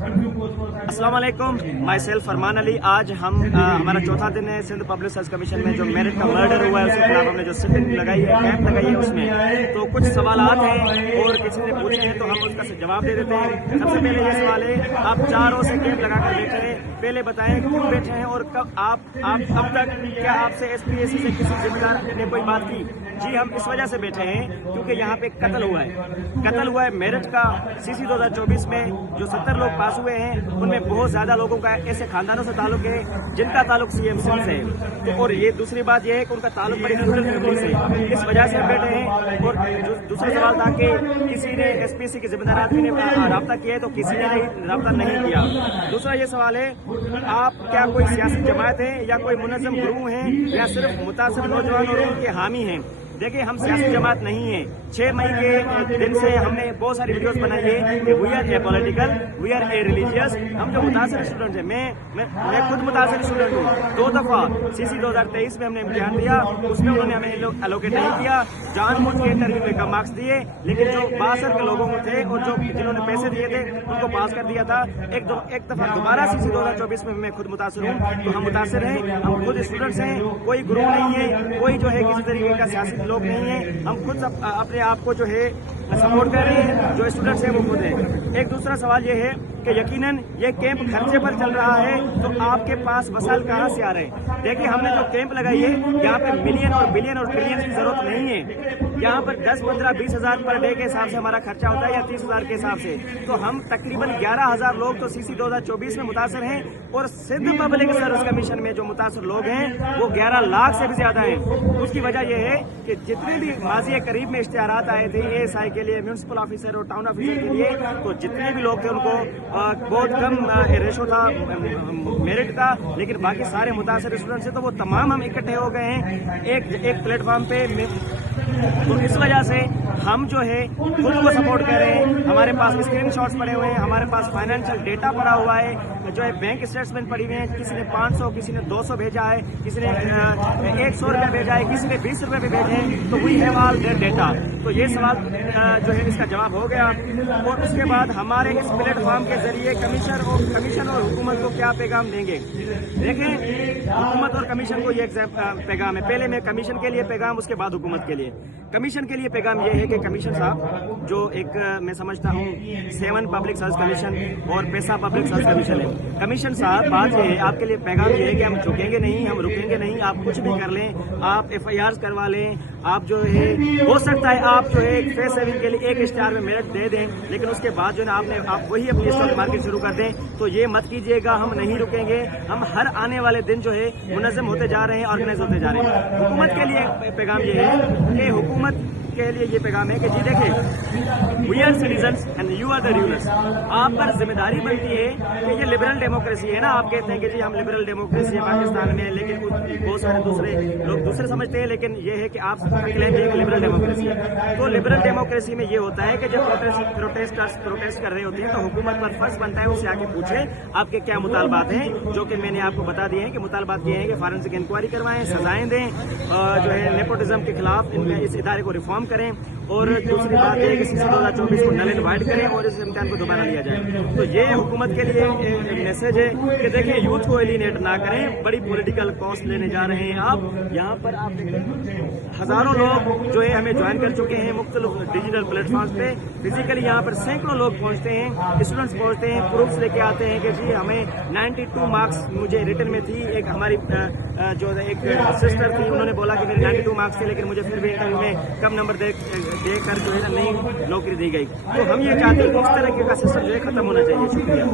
अस्सलाम वालेकुम, my self फरमान अली। आज हम हमारा चौथा दिन है सिंध पब्लिक सर्विस कमीशन में जो मेरिट का मर्डर हुआ है उसके खिलाफ हमने जो सिटिंग लगाई है, कैंप लगाई है, उसमें तो कुछ सवालात हैं और किसी ने पूछे हैं तो हम उसका जवाब दे देते हैं। सबसे पहले ये सवाल है, आप 4 रोज से कैंप लगाकर बैठे हैं, पहले बताएं क्यों बैठे हैं और कब आप अब तक क्या आपसे SPSC से किसी जिम्मेदार ने कोई बात की? जी, हम इस वजह से बैठे हैं क्योंकि यहाँ पे कत्ल हुआ है मेरिट का। CC 2024 में जो 70 लोग पास हुए हैं उनमें बहुत ज्यादा लोगों का ऐसे खानदानों से ताल्लुक है जिनका ताल्लुक CM सिंध से है। और ये दूसरी बात यह है कि उनका ताल्लुक बड़ी फैमिली से, इस वजह से बैठे हैं। और जो दूसरा सवाल था कि किसी ने SPSC के जिम्मेदार आदमी ने रब्ता किया है तो किसी ने रब्ता नहीं किया। दूसरा ये सवाल है, आप क्या कोई सियासी जमात है या कोई मुनज़्ज़म ग्रुप है या सिर्फ मुतासिर नौजवान और उनके हामी हैं? देखिए, हम सियासी जमात नहीं है। 6 मई के दिन से हमने बहुत सारी वीडियोस बनाई है कि we are a political, we are a religious. हम जो मुतासिर स्टूडेंट हैं, मैं खुद मुतासिर स्टूडेंट हूँ। 2 दफा CC 2023 में हमने इम्तिहान दिया, उसमें उन्होंने हमें एलोकेट नहीं किया, जानबूझ के इंटरव्यू में कम मार्क्स दिए। लेकिन जो 62 के लोगों में थे और जो जिन्होंने पैसे दिए थे उनको पास कर दिया था। एक दफा दोबारा CC 2024 में मैं खुद मुतासिर हूँ, तो हम मुतासिर हैं, हम खुद स्टूडेंट्स हैं, कोई ग्रुप नहीं है, कोई जो है किसी तरीके का सियासी लोग नहीं है। हम खुद अपने आप को जो है सपोर्ट कर रहे हैं, जो स्टूडेंट्स हैं वो खुद हैं। एक दूसरा सवाल ये है कि यकीनन ये कैंप खर्चे पर चल रहा है तो आपके पास वसाइल कहाँ से आ रहे हैं? देखिए, हमने जो कैंप लगाई है यहाँ पे मिलियन और बिलियन और ट्रिलियन की जरूरत नहीं है। यहाँ पर 10, 15, 20 हजार पर डे के हिसाब से हमारा खर्चा होता है या 30 हजार के हिसाब से। तो हम तकरीबन 11,000 लोग तो CC 2024 में मुतासर हैं और सिंध पब्लिक सर्विस कमीशन में जो मुतासर लोग हैं वो 11 लाख से भी ज्यादा हैं। उसकी वजह यह है कि जितने भी माजी करीब में इश्तिहारात आए थे ASI के लिए, म्यूनसिपल ऑफिसर और टाउन ऑफिसर के लिए, तो जितने भी लोग थे उनको बहुत कम रेशो था मेरिट का, लेकिन बाकी सारे मुतासर स्टूडेंट से तो वो तमाम हम इकट्ठे हो गए हैं एक प्लेटफॉर्म पे। तो इस वजह से हम जो है खुद को सपोर्ट कर रहे हैं। हमारे पास स्क्रीनशॉट्स पड़े हुए हैं, हमारे पास फाइनेंशियल डेटा पड़ा हुआ है, जो है बैंक स्टेटमेंट पड़ी हुई है। किसी ने 500, किसी ने 200 भेजा है, किसी ने 100 रुपया भेजा है, किसी ने 20 रुपये भी भेजे हैं। तो we have all their data. तो ये सवाल जो है इसका जवाब हो गया। और उसके बाद हमारे इस प्लेटफॉर्म के जरिए कमीशन और हुकूमत को क्या पैगाम देंगे? देखें, हुकूमत और कमीशन को ये पैगाम है। पहले मैं कमीशन के लिए पैगाम, उसके बाद हुकूमत के लिए। कमीशन के लिए पैगाम ये है कि कमीशन साहब जो एक मैं समझता हूँ 7 पब्लिक सर्विस कमीशन और पैसा पब्लिक सर्विस कमीशन है। कमीशन साहब, बात ये है, आपके लिए पैगाम ये है कि हम झुकेंगे नहीं, हम रुकेंगे नहीं। आप कुछ भी कर लें, आप FIR करवा लें, आप जो है हो सकता है आप जो है फेस सेविंग के लिए 1 स्टार में मेरिट दे दें, लेकिन उसके बाद जो है आप वही अपनी स्टॉक मार्केट शुरू कर दें। तो ये मत कीजिएगा, हम नहीं रुकेंगे। हम हर आने वाले दिन जो है मुनज़्ज़म होते जा रहे हैं, ऑर्गेनाइज होते जा रहे हैं। हुकूमत के लिए पैगाम ये है कि हुकूमत के लिए ये पैगाम है कि जी देखिए, we are citizens and you are the rulers. आप पर जिम्मेदारी बनती है कि ये लिबरल डेमोक्रेसी है ना। आप कहते हैं कि जी हम लिबरल डेमोक्रेसी है पाकिस्तान में, लेकिन बहुत सारे दूसरे लोग दूसरे समझते हैं, लेकिन ये है कि आप क्लेम है कि लिबरल डेमोक्रेसी है। तो लिबरल डेमोक्रेसी में ये होता है कि जब प्रोटेस्ट कर रहे होते हैं तो हुकूमत पर फर्ज बनता है उससे आके पूछे आपके क्या मुतालबात हैं, जो कि मैंने आपको बता दिए हैं कि मुतालबात ये हैं कि फॉरेंसिक इंक्वायरी करवाएं, सजाएं दें, जो है नेपोटिज्म के खिलाफ इस इदारे को रिफॉर्म करें। और दूसरी बात है कि CC 2024 को नल इनवाइट करें और इस इम्तिहान को दोबारा लिया जाए। तो ये हुकूमत के लिए एक मैसेज है कि देखिए, यूथ को एलिनेट ना करें, बड़ी पॉलिटिकल कॉस्ट लेने जा रहे हैं आप। यहाँ पर आप हजारों लोग जो है हमें ज्वाइन कर चुके हैं मुख्तलिफ डिजिटल प्लेटफॉर्म्स पे। फिजिकली यहाँ पर सैकड़ों लोग पहुँचते हैं, स्टूडेंट्स पहुँचते हैं, प्रूफ्स लेके आते हैं कि जी हमें 92 मार्क्स मुझे रिटर्न में थी। एक हमारी जो एक सिस्टर थी, उन्होंने बोला कि मेरे 92 मार्क्स थे, लेकिन मुझे फिर भी इंटरव्यू में कम नंबर देकर जो है नई नौकरी दी गई। तो हम ये चाहते हैं कि इस तरह का सिस्टम जो है खत्म होना चाहिए। शुक्रिया।